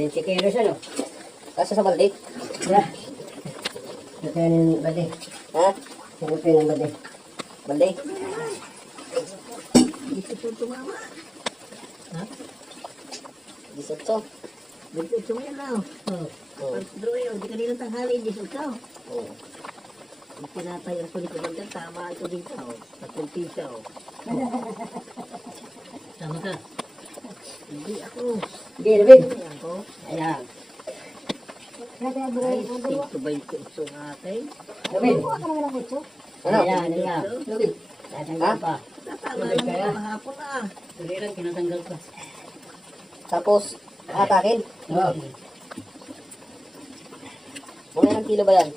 20 kilos ano? Kasi sa balde. Yeah. Ito yung balde. Ha? Ito yung balde. Balde. Dito ito tumama. Ha? 18. Dito ito yan na. Pag-draw yun, di kanina tanghali, dito ito. Oo. Ang pinatay ang kulit ng tama ito dito. Tatlong piso. Tama ka? Hindi ako. Hindi, David. Hindi ako. Ayan. Ay, ito ba yung kurso ng akin? David. Ano? Ayan, ayan. David. Tatanggal pa. Tatanggal kaya? Mahapon na. Tuliran, kinatanggal pa. Tapos, atakin. Oo. Mga ilang kilo ba yan?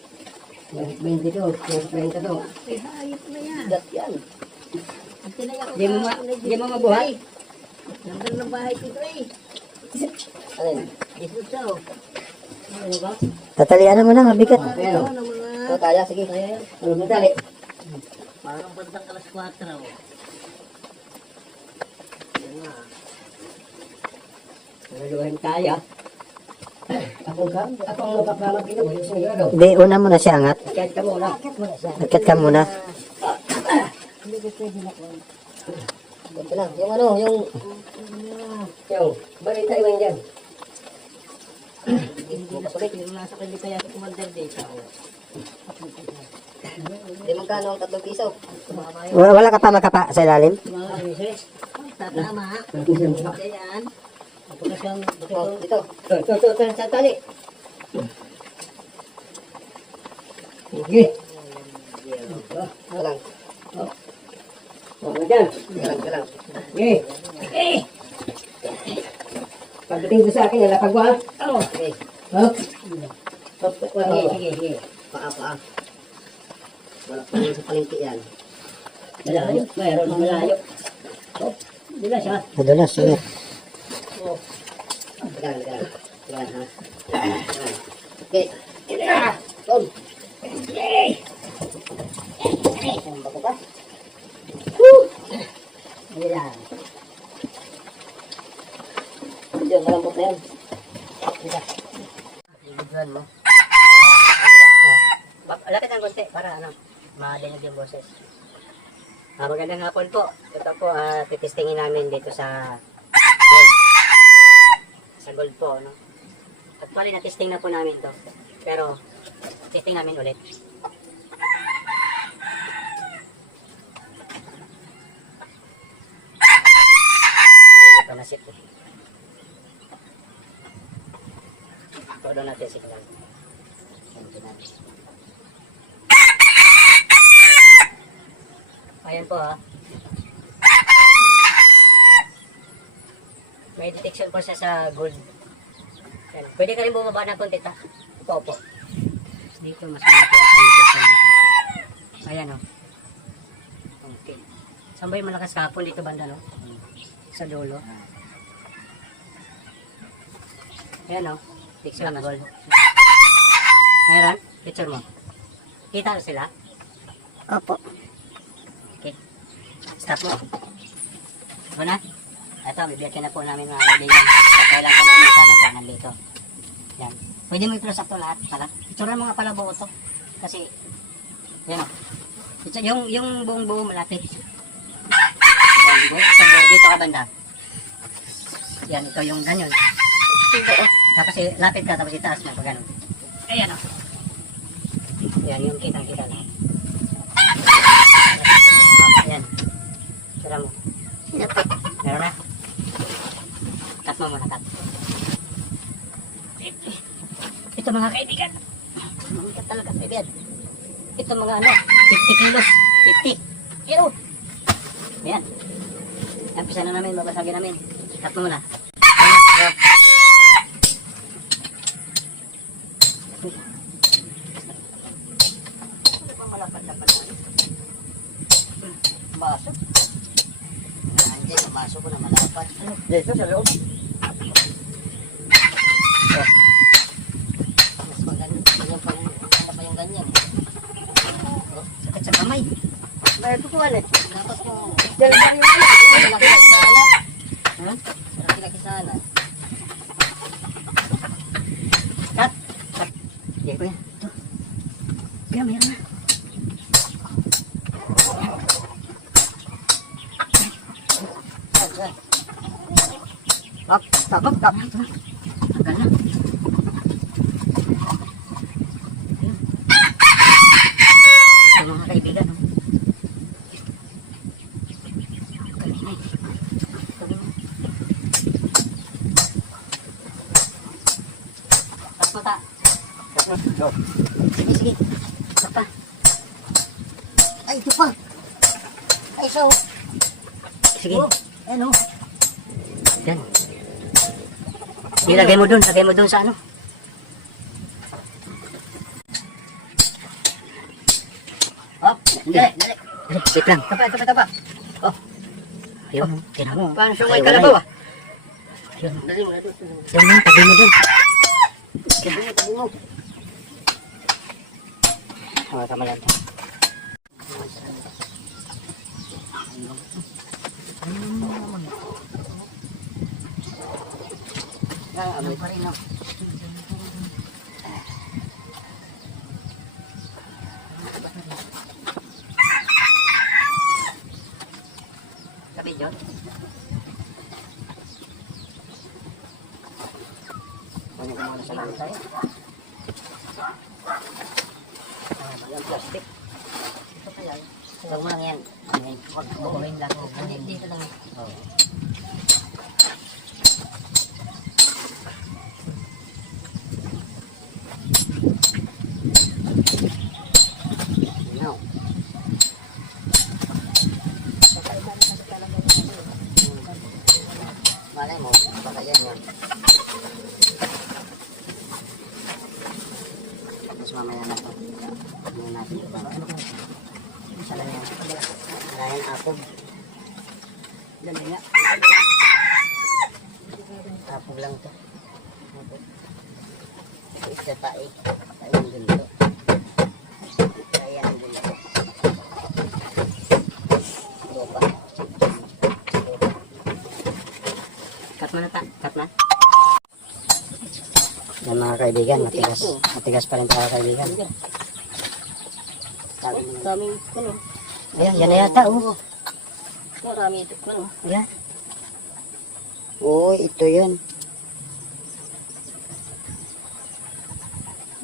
20 to, 20 to. Ay, hayop na yan. Bigat yan. Di mo mabuhay. Nandun ng bahay dito eh. Alin? Dito to. Ano ba? Tatalian mo na, mabigat. Ano ng mga... Ito, kaya. Sige. Ano mo dali? Parang bandang alas 4. Yan na. Nagaluhan kaya. Akong magkapalag dito. Hindi, una mo na siya angat. Kahit ka muna. Agkat ka muna. Ito lang. Yung ano, yung... Yung, balita iwan dyan. Yung nasa kanya kaya sa commander dito. Di magkano ang 3 piso? Wala ka pa makapa sa ilalim? Tatama. Ayan. Pagkas yung... Oh, ito. Ito, sa tali. Okay. Ito lang. Huwag mo dyan. Ito lang. Okay. Okay. Pagdating ko sa akin, nalapag mo ha? Oo. Okay. Hop. Hop. Sige, sige. Paa. Wala pa naman sa palengke yan. Malayo. Mayroon ng malayo. Hop. Dila siya. Madulas, sige. Oh. Tegan, ha? Okay. Tom. Ang bako pa. Dila. Diyan, malambot na yan. Ibigyan mo. Lapit ang konti para ano, madinig yung boses. Magandang hapon po. Ito po, titistingin namin dito sa gold. Sa gold po, no? Actually, natisting na po namin to. Pero, testing namin ulit. Hindi pa nasip eh. Todo natin signal. Ayan po ha. May detection po siya sa gold. Ayan. Pwede ka rin bumaba ng konti ta. Ito po. Dito mas malaki ang detection dito. Ayan o. Okay. Saan ba yung malakas kahapon dito banda no? Sa dulo. Ayan o. Picture ng gold. Meron? Picture mo. Kita sila? Opo. Okay. Stop mo. Ito na. Ito, bibigyan na po namin mga kaibigan. Kailan ko namin sana po nandito. Yan. Pwede mo i-close up to lahat pala. Picture mo nga pala buo to. Kasi, yan o. Yung buong buo malapit. Yan, dito ka banda. Yan, ito yung ganyan. Tapos lapit ka, tapos itaas mo pag ganun. Ayan o. Yan, yung kitang-kita na. Ayan. Tira mo. Meron na. Cut mo muna, cut. Ito mga kaibigan. Mamikat talaga, kaibigan. Ito mga ano, 50 kilos. 50. Kilo. Ayan. Nampisa na namin, babasagin namin. Cut mo muna. Ayan. Masok. Nandiyan, masok ko na malapat. Dito sa loob. Mas maganda. Ganyan pa yung ganyan. Sakit sa kamay. May tukuan eh. Dapat mo. Diyan lang yung malaki sa alat. Ha? Malaki sa alat. Hop, hop, hop, hop. Tagal na. Ito mga kaibigan. Oh. Kalinay. Tas mata. Go. Sige, sige. Isa pa. Ay, ito pa. Ay, so. Sige. Ano? Yan. Ilagay mo dun sa ano. Hop, dali. Sit lang. Tapa. Oh. Ayun, tinan mo. Paano siya may kalabaw ah? Ayun. Dali mo na ito. Yan lang, tabi mo dun. Tabi mo. Oh, tama lang. Amoy pa rin, no? Tabi, John. Kunin ko muna sa langit tayo. Yung plastic. Ito kaya. Huwag mo lang yan. Huwag buuhin lang. Dito lang. Oo. No. Malay mo, baka yan yun. Tapos mamaya na ito. Ano natin ito. Isa lang yan. Wala yan apog. Dali nga. Apog lang ito. Apog. Isa tae. Tae yung ganito. Tae yung ganito. Lupa. Cut mo na ta. Cut na. Yan mga kaibigan. Matigas pa rin tayo kaibigan. Daming ano. Ayan, yan na yata. Oh. Marami ito. Ano? Yan. Oo, ito yan.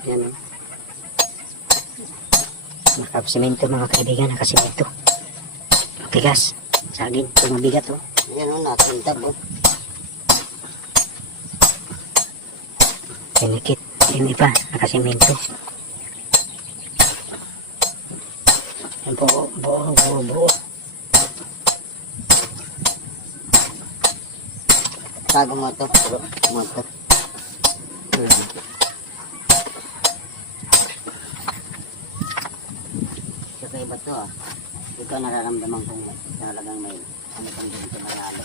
Yan o. Nakasimento mga kaibigan, nakasimento. Matigas. Saging, ito mabigat o. Yan o, nakasintab o. Pinikit. Yung iba, nakasimento. Yan po, buo. Tago mo ito. Mo ito. Saka iba ito ah. Ito nararamdaman kong talagang may ano pang ganito na lalo.